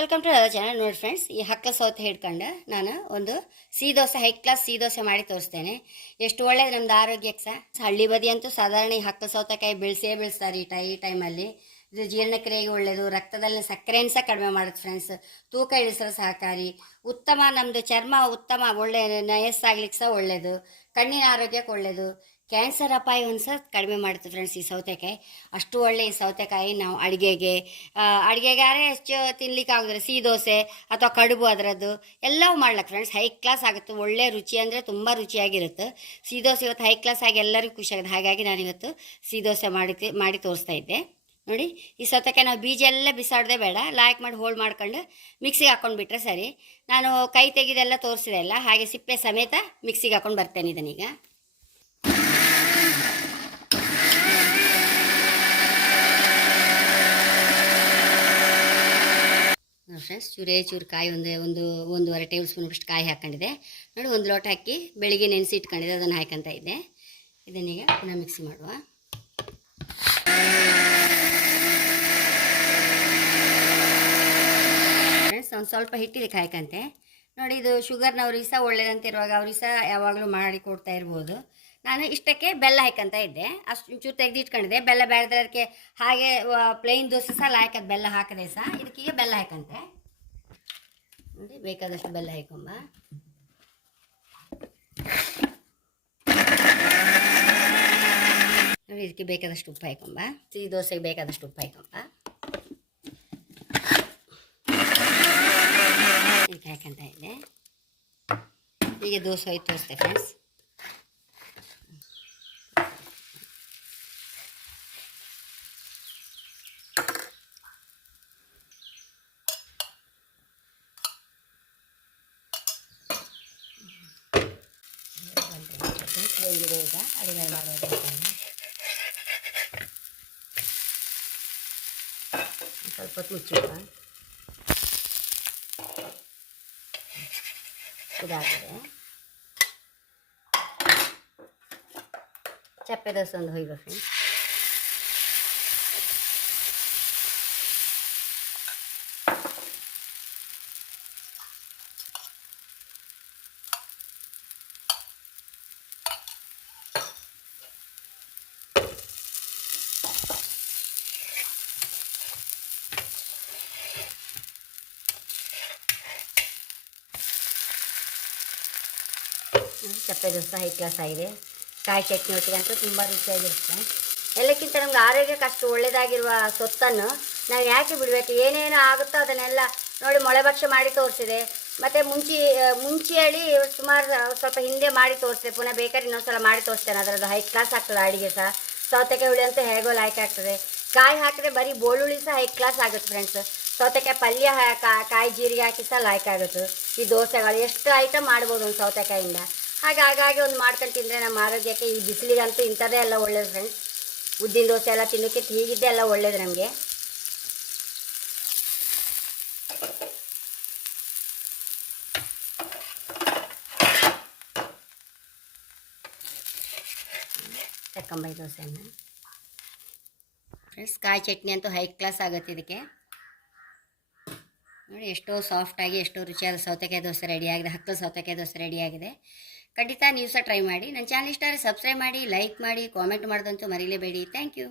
Welcome to channel ನೋಡಿ friends ಈ ಹಕ್ಕ ಸೌತೆ ಹಿಡ್ಕೊಂಡು ನಾನು ಒಂದು ಸೀದೋಸೆ ದೋಸೆ ಹೈ ಕ್ಲಾಸ್ ಸೀದೋಸೆ ದೋಸೆ ಮಾಡಿ ತೋರಿಸ್ತೇನೆ. ಎಷ್ಟು ಒಳ್ಳೇದು ನಮ್ದು ಆರೋಗ್ಯಕ್ಕೆ. ಸಹ ಹಳ್ಳಿ ಬದಿ ಅಂತೂ ಸಾಧಾರಣ ಈ ಹಕ್ಕ ಸೌತೆಕಾಯಿ ಬೆಳೆಸೇ ಬೆಳೆಸ್ತಾರೆ ಈ ಟೈ, ಈ ಟೈಮಲ್ಲಿ ಇದು ಜೀರ್ಣಕ್ರಿಯೆಗೆ ಒಳ್ಳೆಯದು ರಕ್ತದಲ್ಲಿ ಸಕ್ಕರೆಯನ್ನು ಸಹ ಕಡಿಮೆ ಮಾಡುತ್ತೆ ಫ್ರೆಂಡ್ಸ್ ತೂಕ ಇಳಿಸಲು ಸಹಕಾರಿ. ಉತ್ತಮ ನಮ್ಮದು ಚರ್ಮ ಉತ್ತಮ, ಒಳ್ಳೆ ನಯಸ್ಸಾಗ್ಲಿಕ್ಕೆ ಸಹ ಒಳ್ಳೆಯದು ಕಣ್ಣಿನ ಆರೋಗ್ಯಕ್ಕೆ ಒಳ್ಳೆಯದು ಕ್ಯಾನ್ಸರ್ ಅಪಾಯವನ್ನು ಸಹ ಕಡಿಮೆ ಮಾಡುತ್ತೆ ಫ್ರೆಂಡ್ಸ್ ಈ ಸೌತೆಕಾಯಿ. ಅಷ್ಟು ಒಳ್ಳೆ ಈ ಸೌತೆಕಾಯಿ ನಾವು ಅಡುಗೆಗೆ ಅಡುಗೆಗಾರೆ ಹೆಚ್ಚು ತಿನ್ಲಿಕ್ಕೆ ಆಗೋದಿಲ್ಲ. ಸಿಹಿ ದೋಸೆ ಅಥವಾ ಕಡುಬು ಅದರದ್ದು ಎಲ್ಲವೂ ಮಾಡ್ಲಕ್ಕೆ ಫ್ರೆಂಡ್ಸ್ ಹೈ ಕ್ಲಾಸ್ ಆಗುತ್ತೆ. ಒಳ್ಳೆ ರುಚಿ ಅಂದರೆ ತುಂಬ ರುಚಿಯಾಗಿರುತ್ತೆ. ಸಿಹಿ ದೋಸೆ ಇವತ್ತು ಹೈ ಕ್ಲಾಸ್ ಆಗಿ ಎಲ್ಲರಿಗೂ ಖುಷಿ ಆಗುತ್ತೆ. ಹಾಗಾಗಿ ನಾನು ಇವತ್ತು ಸಿಹಿ ದೋಸೆ ಮಾಡಿ ಮಾಡಿ ತೋರಿಸ್ತಾ ಇದ್ದೆ. ನೋಡಿ, ಈ ಸೌತೆಕಾಯಿ ನಾವು ಬೀಜ ಎಲ್ಲ ಬಿಸಾಡದೆ ಬೇಡ. ಲಾಯ್ಕ್ ಮಾಡಿ ಹೋಲ್ಡ್ ಮಾಡ್ಕೊಂಡು ಮಿಕ್ಸಿಗೆ ಹಾಕೊಂಡು ಬಿಟ್ಟರೆ ಸರಿ. ನಾನು ಕೈ ತೆಗೆದೆಲ್ಲ ತೋರಿಸಿದೆ ಅಲ್ಲ, ಹಾಗೆ ಸಿಪ್ಪೆ ಸಮೇತ ಮಿಕ್ಸಿಗೆ ಹಾಕೊಂಡು ಬರ್ತೇನೆ ಇದನ್ನೀಗ. ಫ್ರೆಂಡ್ಸ್ ಚೂರೇ ಚೂರು ಕಾಯಿ ಒಂದು ಒಂದು ಒಂದೂವರೆ ಟೇಬಲ್ ಸ್ಪೂನ್ ಕಾಯಿ ಹಾಕೊಂಡಿದೆ ನೋಡಿ ಒಂದು ಲೋಟ ಹಾಕಿ ಬೆಳಿಗ್ಗೆ ನೆನೆಸಿ ಇಟ್ಕೊಂಡಿದ್ದೆ ಅದನ್ನು ಹಾಕಂತ ಇದ್ದೆ. ಇದನ್ನೀಗ ಪುನಃ ಮಿಕ್ಸಿ ಮಾಡುವ. ಫ್ರೆಂಡ್ಸ್ ಒಂದು ಸ್ವಲ್ಪ ಹಿಟ್ಟಿದೆ ಹಾಕಂತೆ ನೋಡಿ ಇದು ಶುಗರ್ನವ್ರಿಗೆ ಸಹ ಒಳ್ಳೇದಂತ ಇರುವಾಗ ಅವ್ರಿಗೆ ಸಹ ಯಾವಾಗಲೂ ಮಾಡಿ ಕೊಡ್ತಾ ಇರ್ಬೋದು. ನಾನು ಇಷ್ಟಕ್ಕೆ ಬೆಲ್ಲ ಹಾಕಂತ ಇದ್ದೆ. ಅಷ್ಟು ಒಂಚೂರು ತೆಗೆದು ಇಟ್ಕೊಂಡಿದ್ದೆ ಬೆಲ್ಲ ಬೆಳೆದ್ರೆ ಅದಕ್ಕೆ ಹಾಗೆ ಪ್ಲೇನ್ ದೋಸೆ ಸಹ ಹಾಕೋದು ಬೆಲ್ಲ ಹಾಕದೆ ಸಹ ಇದಕ್ಕೆ ಬೆಲ್ಲ ಹಾಕಂತೆ. ನೋಡಿ, ಬೇಕಾದಷ್ಟು ಬೆಲ್ಲ ಹಾಕೊಂಬ. ನೋಡಿ, ಇದಕ್ಕೆ ಬೇಕಾದಷ್ಟು ಉಪ್ಪು ಹಾಕೊಂಬ. ಸಿಹಿ ದೋಸೆಗೆ ಬೇಕಾದಷ್ಟು ಉಪ್ಪು ಹಾಕೊಂಬ. ಇದಕ್ಕೆ ಹಾಕಂತ ಇದ್ದೆ. ಹೀಗೆ ದೋಸೆ ಹೋಯ್ತು ತೋರಿಸ್ತೆ ಫ್ರೆಂಡ್ಸ್ ಬಂದಿದೆ ಈಗ ಅಡುಗೆ ಮಾಡೋದು ಸ್ವಲ್ಪ ಹೊತ್ತು ಮುಚ್ಚಿಡುವ ಇದಾಗಿದೆ ಚಪ್ಪೆ ದೋಸೆ ಒಂದು ಹೊಯ್ಬೇಕು ಚಪ್ಪೆ ದೋಸೆ ಹೈ ಕ್ಲಾಸ್ ಆಗಿದೆ ಕಾಯಿ ಚಟ್ನಿ ಒಟ್ಟಿಗೆ ಅಂತೂ ತುಂಬ ರುಚಿಯಾಗಿರುತ್ತೆ. ಎಲ್ಲಕ್ಕಿಂತ ನಮ್ಗೆ ಆರೋಗ್ಯಕ್ಕೆ ಅಷ್ಟು ಒಳ್ಳೆಯದಾಗಿರುವ ಸೊತ್ತನ್ನು ನಾವು ಯಾಕೆ ಬಿಡಬೇಕು? ಏನೇನು ಆಗುತ್ತೋ ಅದನ್ನೆಲ್ಲ ನೋಡಿ ಮೊಳೆ ಭಕ್ಷ್ಯ ಮಾಡಿ ತೋರಿಸಿದೆ. ಮತ್ತು ಮುಂಚಿ ಮುಂಚಿ ಹೇಳಿ ಸುಮಾರು ಸ್ವಲ್ಪ ಹಿಂದೆ ಮಾಡಿ ತೋರಿಸಿದೆ. ಪುನಃ ಬೇಕಾದ್ರೆ ಇನ್ನೊಂದು ಸಲ ಮಾಡಿ ತೋರಿಸ್ತೇನೆ. ಅದರದ್ದು ಹೈ ಕ್ಲಾಸ್ ಆಗ್ತದೆ ಅಡುಗೆ ಸಹ. ಸೌತೆಕಾಯಿ ಹುಳಿ ಅಂತೂ ಹೇಗೋ ಲಾಯ್ಕ್ ಆಗ್ತದೆ. ಕಾಯಿ ಹಾಕಿದ್ರೆ ಬರೀ ಬೋಳುಳ್ಳಿ ಸಹ ಹೈ ಕ್ಲಾಸ್ ಆಗುತ್ತೆ ಫ್ರೆಂಡ್ಸ್ ಸೌತೆಕಾಯಿ ಪಲ್ಯ ಕಾಯಿ ಜೀರಿಗೆ ಹಾಕಿ ಸಹ ಲಾಯ್ಕ್ ಆಗುತ್ತೆ. ಈ ದೋಸೆಗಳು ಎಷ್ಟು ಐಟಮ್ ಮಾಡ್ಬೋದು ಒಂದು ಸೌತೆಕಾಯಿಂದ? ಹಾಗೆ ಹಾಗಾಗಿ ಒಂದು ಮಾಡ್ಕೊಂಡು ತಿಂದರೆ ನಮ್ಮ ಆರೋಗ್ಯಕ್ಕೆ ಈ ಬಿಸಿಲಿಗಂತೂ ಇಂಥದ್ದೇ ಎಲ್ಲ ಒಳ್ಳೇದು ಫ್ರೆಂಡ್ಸ್ ಉದ್ದಿನ ದೋಸೆ ಎಲ್ಲ ತಿನ್ನೋಕ್ಕೆ ಹೀಗಿದ್ದೆ ಎಲ್ಲ ಒಳ್ಳೇದು ನಮಗೆ. ತಕ್ಕಂಬೈ ದೋಸೆಯನ್ನು. ಫ್ರೆಂಡ್ಸ್ ಕಾಯಿ ಚಟ್ನಿ ಅಂತೂ ಹೈ ಕ್ಲಾಸ್ ಆಗುತ್ತೆ ಇದಕ್ಕೆ. ನೋಡಿ, ಎಷ್ಟೋ ಸಾಫ್ಟಾಗಿ ಎಷ್ಟೋ ರುಚಿಯಾದ ಸೌತೆಕಾಯಿ ದೋಸೆ ರೆಡಿಯಾಗಿದೆ ಹಕ್ಕಲು ಸೌತೆಕಾಯಿ ದೋಸೆ ರೆಡಿಯಾಗಿದೆ ಖಂಡಿತ ನೀವು ಸಹ ಟ್ರೈ ಮಾಡಿ. ನನ್ನ ಚಾನಲ್ ಇಷ್ಟ ಆದರೆ ಸಬ್ಸ್ಕ್ರೈಬ್ ಮಾಡಿ ಲೈಕ್ ಮಾಡಿ ಕಾಮೆಂಟ್ ಮಾಡೋದಂತೂ ಮರೀಲೇಬೇಡಿ. Thank you